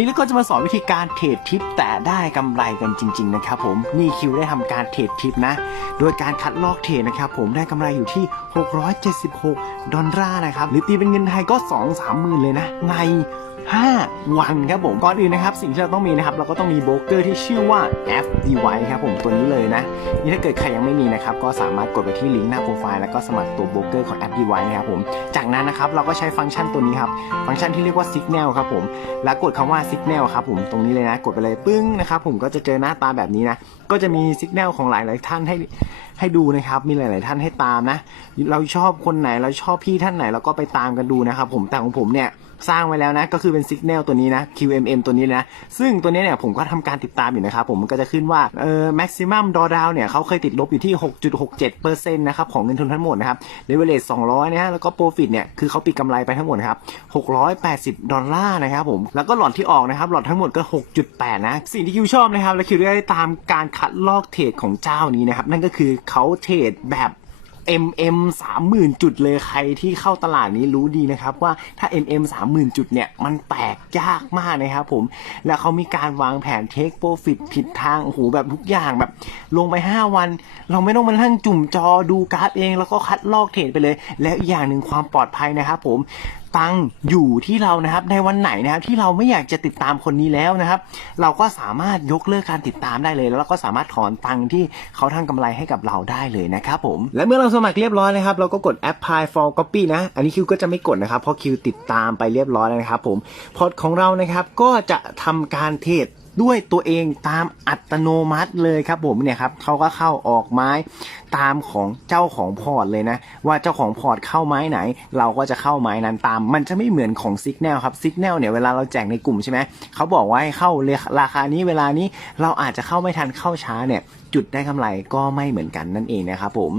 นี่แล้วก็จะมาสอนวิธีการเทรดทิปแต่ได้กำไรกันจริง ๆ นะครับผมนี่คิวได้ทำการเทรดทิปนะ โดยการคัดลอกเทรดนะครับผมได้กำไรอยู่ที่ 676 ดอลลาร์นะครับหรือตีเป็นเงินไทยก็ 2 3หมื่นเลยนะ ใน 5 วันครับผมก่อนอื่นนะครับ สิ่งที่เราต้องมีนะครับ เราก็ต้องมีโบรกเกอร์ที่ชื่อว่า F Device ครับผมตัวนี้เลยนะ นี่ถ้าเกิดใครยังไม่มีนะครับ ก็สามารถกดไปที่ลิงก์หน้าโปรไฟล์แล้วก็สมัครตัวโบรกเกอร์ของ App Device นะครับผมจากนั้นนะครับเราก็ใช้ฟังก์ชันตัวนี้ครับฟังก์ชันที่เรียกว่า Signal ครับผมแล้วกดคำว่า Signal ครับผมตรงนี้เลยนะ กดไปเลยปึ้งนะครับผมก็จะเจอหน้าตาแบบนี้นะ ก็จะมี Signal ของหลาย ๆ ท่านให้ให้ดูนะครับ มีหลาย ๆ ท่านให้ตามนะ เราชอบคนไหนเราชอบพี่ท่านไหนเราก็ไปตามกันดูนะครับผมแต่ของผมเนี่ยสร้างไว้แล้วนะก็คือเป็น Signal ตัวนี้นะ QMM ตัวนี้นะ ซึ่งตัวนี้เนี่ยผมก็ทำการติดตามอยู่นะครับผมมันก็จะขึ้นว่าเออ maximum drawdown เนี่ยเขาเคยติดลบอยู่ที่ 6.67%นะครับของเงินทุนทั้งหมดนะครับ leverage 200 นะฮะแล้วก็ profit เนี่ยคือเขาปิดกำไรไปทั้งหมดนะครับ680 ดอลลาร์นะครับผมแล้วก็หลอดที่ออกนะครับหลอดทั้งหมดก็ 6.8 นะ สิ่งที่คิวชอบนะครับ และคิวได้ตามการคัดลอกเทรดของเจ้านี้นะครับ นั่นก็คือเขาเทรดแบบ MM 30,000 จุดเลยใครที่เข้าตลาดนี้รู้ดีนะครับว่าถ้า MM 30,000 จุดเนี่ย มันแตกยากมากนะครับผม แล้วเขามีการวางแผนเทคโปรฟิตผิดทาง โอ้โห แบบทุกอย่างแบบ ลงไป 5 วัน เราไม่ต้องมานั่งจุ่มจอดูกราฟเอง แล้วก็คัดลอกเทรดไปเลย แล้วอีกอย่างหนึ่งความปลอดภัยนะครับผม ตังค์อยู่ที่เรานะครับในวันไหนนะครับที่เราไม่อยากจะติดตามคนนี้แล้วนะครับ เราก็สามารถยกเลิกการติดตามได้เลย แล้วเราก็สามารถถอนตังค์ที่เขาทำกำไรให้กับเราได้เลยนะครับผม และเมื่อเราสมัครเรียบร้อยนะครับ เราก็กด apply for copy นะ อันนี้คิวก็จะไม่กดนะครับเพราะคิวติดตามไปเรียบร้อยแล้วนะครับผมพอร์ตของเรานะครับก็จะทำการเทรด ด้วยตัวเองตามอัตโนมัติเลยครับผมเนี่ยครับเขาก็เข้าออกไม้ตามของเจ้าของพอร์ตเลยนะ ว่าเจ้าของพอร์ตเข้าไม้ไหน เราก็จะเข้าไม้นั้นตาม มันจะไม่เหมือนของ Signal ครับ Signal เนี่ยเวลาเราแจกในกลุ่มใช่ไหมเขาบอกว่าให้เข้าราคานี้เวลานี้เราอาจจะเข้าไม่ทันเข้าช้าเนี่ย จุดได้กำไรก็ไม่เหมือนกันนั่นเองนะครับผม